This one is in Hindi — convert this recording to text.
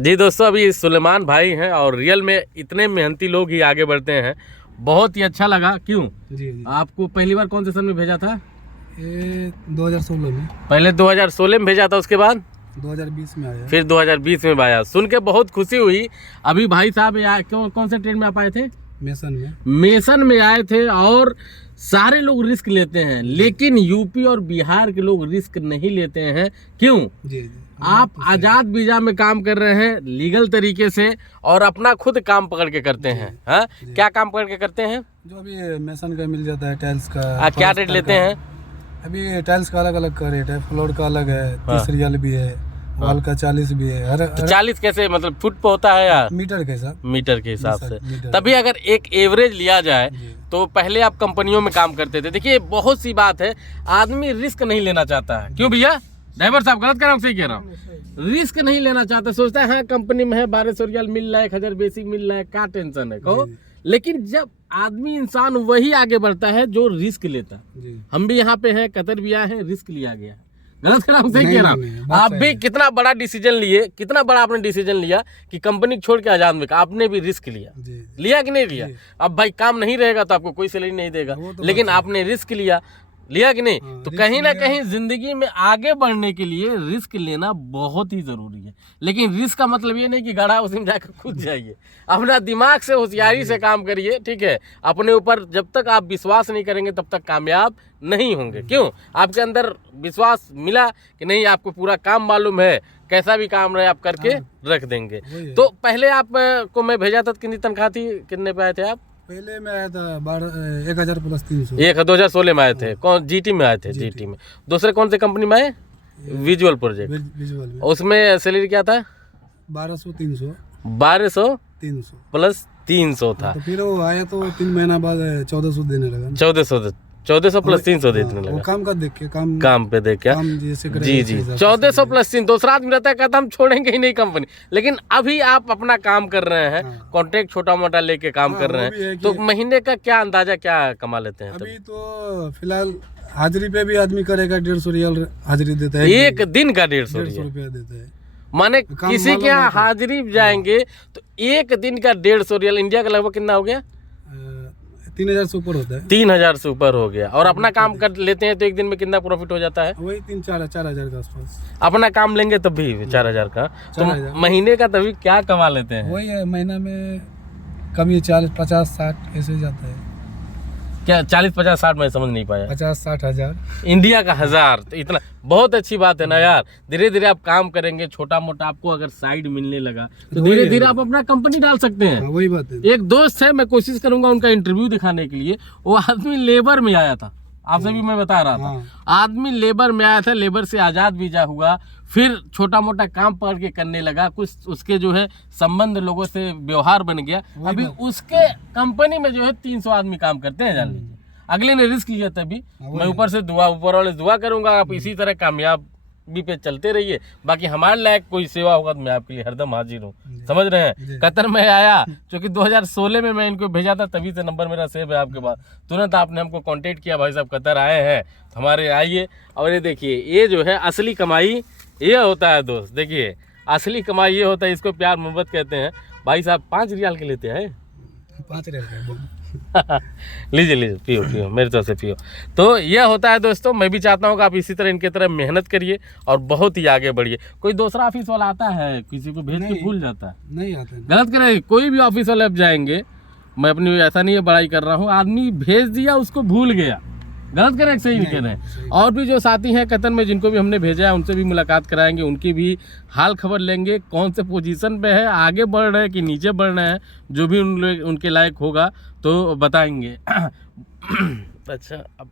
जी दोस्तों, अभी सुलेमान भाई हैं और रियल में इतने मेहनती लोग ही आगे बढ़ते हैं। बहुत ही अच्छा लगा। क्यों जी। आपको पहली बार कौन से सन में भेजा था? ये 2016 में। पहले 2016 में भेजा था, उसके बाद 2020 में आया, फिर 2020 में आया। सुन के बहुत खुशी हुई। अभी भाई साहब कौन से ट्रेन में आप आए थे? मेसन में आए थे। और सारे लोग रिस्क लेते हैं, लेकिन यूपी और बिहार के लोग रिस्क नहीं लेते हैं। क्यों? जी। आप आजाद वीजा में काम कर रहे हैं लीगल तरीके से और अपना खुद काम पकड़ के करते हैं। हाँ, क्या काम पकड़ के करते हैं? जो अभी मेसन का मिल जाता है, टाइल्स का। क्या रेट लेते हैं? अभी टाइल्स का अलग अलग का रेट है, फ्लोर का अलग है, 30 रियल भी है, वॉल का 40 भी है। तो 40 कैसे, मतलब फुट पे होता है या मीटर के हिसाब? मीटर के हिसाब से। तभी अगर एक एवरेज लिया जाए तो पहले आप कंपनियों में काम करते थे। देखिए बहुत सी बात है, आदमी रिस्क नहीं लेना चाहता है। क्यों भैया? ड्राइवर साहब गलत कह रहा हूँ, सही कह रहा हूँ? रिस्क नहीं लेना चाहता, सोचता है हाँ कंपनी में है 1200 रियल मिल रहा है, 1000 बेसिक मिल रहा है, क्या टेंशन है कहो। लेकिन जब आदमी इंसान वही आगे बढ़ता है जो रिस्क लेता। हम भी यहाँ पे हैं, कतर भी आए हैं, रिस्क लिया गया। गलत कह रहा हूँ, सही कह रहा हूँ? आप भी कितना बड़ा डिसीजन लिए, कितना बड़ा आपने डिसीजन लिया कि कंपनी छोड़ के आजाद में, आपने भी रिस्क लिया कि नहीं लिया? अब भाई काम नहीं रहेगा तो आपको कोई सैलरी नहीं देगा, लेकिन आपने रिस्क लिया कि नहीं? तो कहीं ना कहीं जिंदगी में आगे बढ़ने के लिए रिस्क लेना बहुत ही जरूरी है। लेकिन रिस्क का मतलब ये नहीं कि गड्ढा उसी में जाकर कूद जाइए। अपना दिमाग से होशियारी से काम करिए, ठीक है? अपने ऊपर जब तक आप विश्वास नहीं करेंगे तब तक कामयाब नहीं होंगे। क्यों? आपके अंदर विश्वास मिला कि नहीं, आपको पूरा काम मालूम है, कैसा भी काम रहे आप करके रख देंगे। तो पहले आप को मैं भेजा था, कितनी तनख्वाह थी, कितने पे आए थे आप? पहले में आया था 1000 प्लस 300। 2016 में आए थे। कौन? जीटी में आए थे। जीटी में। दूसरे कौन से कंपनी में आए? Visual project. उसमें सैलरी क्या था? 1200 प्लस 300 था। तो फिर वो आया तो 3 महीना बाद 1400 देने लगा। 1400 प्लस 300 देने लगा। काम का देख के, काम पे देख के। जी 1400 प्लस 300। दूसरा आदमी रहता है कहता हम छोड़ेंगे ही नहीं कंपनी, लेकिन अभी आप अपना काम कर रहे हैं, कॉन्ट्रैक्ट छोटा मोटा लेके काम कर रहे हैं, तो महीने का क्या अंदाजा क्या कमा लेते हैं? अभी तो फिलहाल हाजिरी पे भी आदमी करेगा 150 रियल हाजिरी देता है। एक दिन का 150 रुपया देता है। माने किसी के यहाँ हाजिरी जाएंगे तो एक दिन का 150 रियल। इंडिया का लगभग कितना हो गया? 3000 से ऊपर होता है। 3000 से ऊपर हो गया। और अपना काम कर लेते हैं तो एक दिन में कितना प्रॉफिट हो जाता है? वही 3-4 हजार के आसपास। अपना काम लेंगे तब भी 4000 का, तो महीने का तभी क्या कमा लेते हैं? वही है, महीना में कभी 40, 50, 60 ऐसे जाता है। क्या 40, 50, 60? मैं समझ नहीं पाया। 50-60 हजार इंडिया का 1000, तो इतना बहुत अच्छी बात है ना यार। धीरे धीरे आप काम करेंगे, छोटा मोटा आपको अगर साइड मिलने लगा तो धीरे धीरे आप अपना कंपनी डाल सकते हैं। वही बात है। एक दोस्त है, मैं कोशिश करूंगा उनका इंटरव्यू दिखाने के लिए। वो आदमी लेबर में आया था, आपसे भी मैं बता रहा था। आदमी लेबर में आया था, लेबर से आजाद वीजा हुआ, फिर छोटा मोटा काम पकड़ के करने लगा, कुछ उसके जो है संबंध लोगों से व्यवहार बन गया। अभी उसके कंपनी में जो है 300 आदमी काम करते हैं, जान लीजिए। अगले ने रिस्क लिया, तभी मैं ऊपर से ऊपर वाले दुआ करूंगा आप इसी तरह कामयाबी पे चलते रहिए। बाकी हमारे लायक कोई सेवा होगा तो मैं आपके लिए हरदम हाजिर हूँ, समझ रहे हैं? कतर में आया क्योंकि 2016 में मैं इनको भेजा था, तभी से नंबर मेरा सेव है आपके पास। तुरंत आपने हमको कांटेक्ट किया, भाई साहब कतर आए हैं, हमारे आइए। और ये देखिए, ये जो है असली कमाई ये होता है दोस्त। देखिए असली कमाई ये होता है, इसको प्यार मोहब्बत कहते हैं। भाई साहब 5 रियाल के लेते हैं। 5 रियाल लीजिए पियो मेरी तरफ से पियो। तो यह होता है दोस्तों। मैं भी चाहता हूँ कि आप इसी तरह इनके तरह मेहनत करिए और बहुत ही आगे बढ़िए। कोई दूसरा ऑफिस वाला आता है, किसी को भेज के भूल जाता है? नहीं आता है। गलत करें, कोई भी ऑफिस वाले आप जाएंगे, मैं अपनी ऐसा नहीं है बड़ाई कर रहा हूँ, आदमी भेज दिया उसको भूल गया। गलत करें, सही नहीं कह रहे हैं। और भी जो साथी हैं कतर में, जिनको भी हमने भेजा है, उनसे भी मुलाकात कराएंगे, उनकी भी हाल खबर लेंगे, कौन से पोजीशन पे है, आगे बढ़ रहे हैं कि नीचे बढ़ रहे हैं, जो भी उनके लायक होगा तो बताएंगे। अच्छा, अब